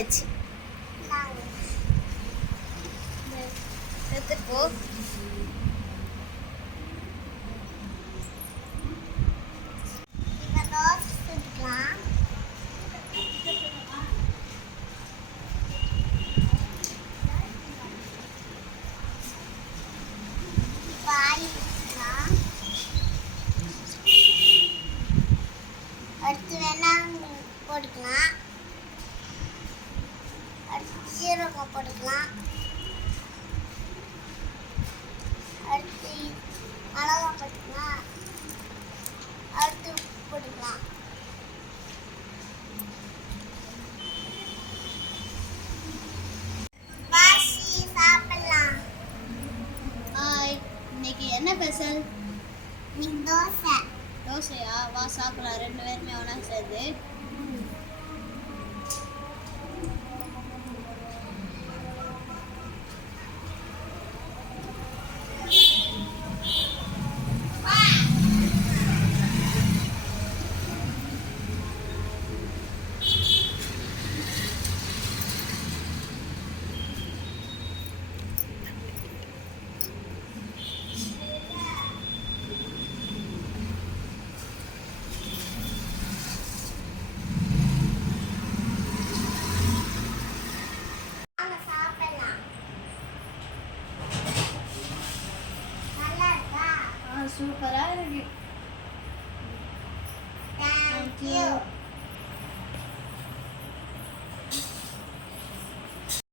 வச்சு எடுத்துட்டு போ. அடுத்து வேணா போட்டுக்கலாம், அடுத்து சீரகம் போட்டுக்கலாம், அடுத்து மிளகா போட்டுக்கலாம், அடுத்து உப்பு போட்டுக்கலாம். வாசி சாப்பிடலாம். இன்னைக்கு என்ன ஸ்பெஷல்? இன்னைக்கு தோசை. தோசையா? வா சாப்பிடலாம், 2 பேருமே ஒன்றா சேர்ந்து. சூப்பராக இருக்கு.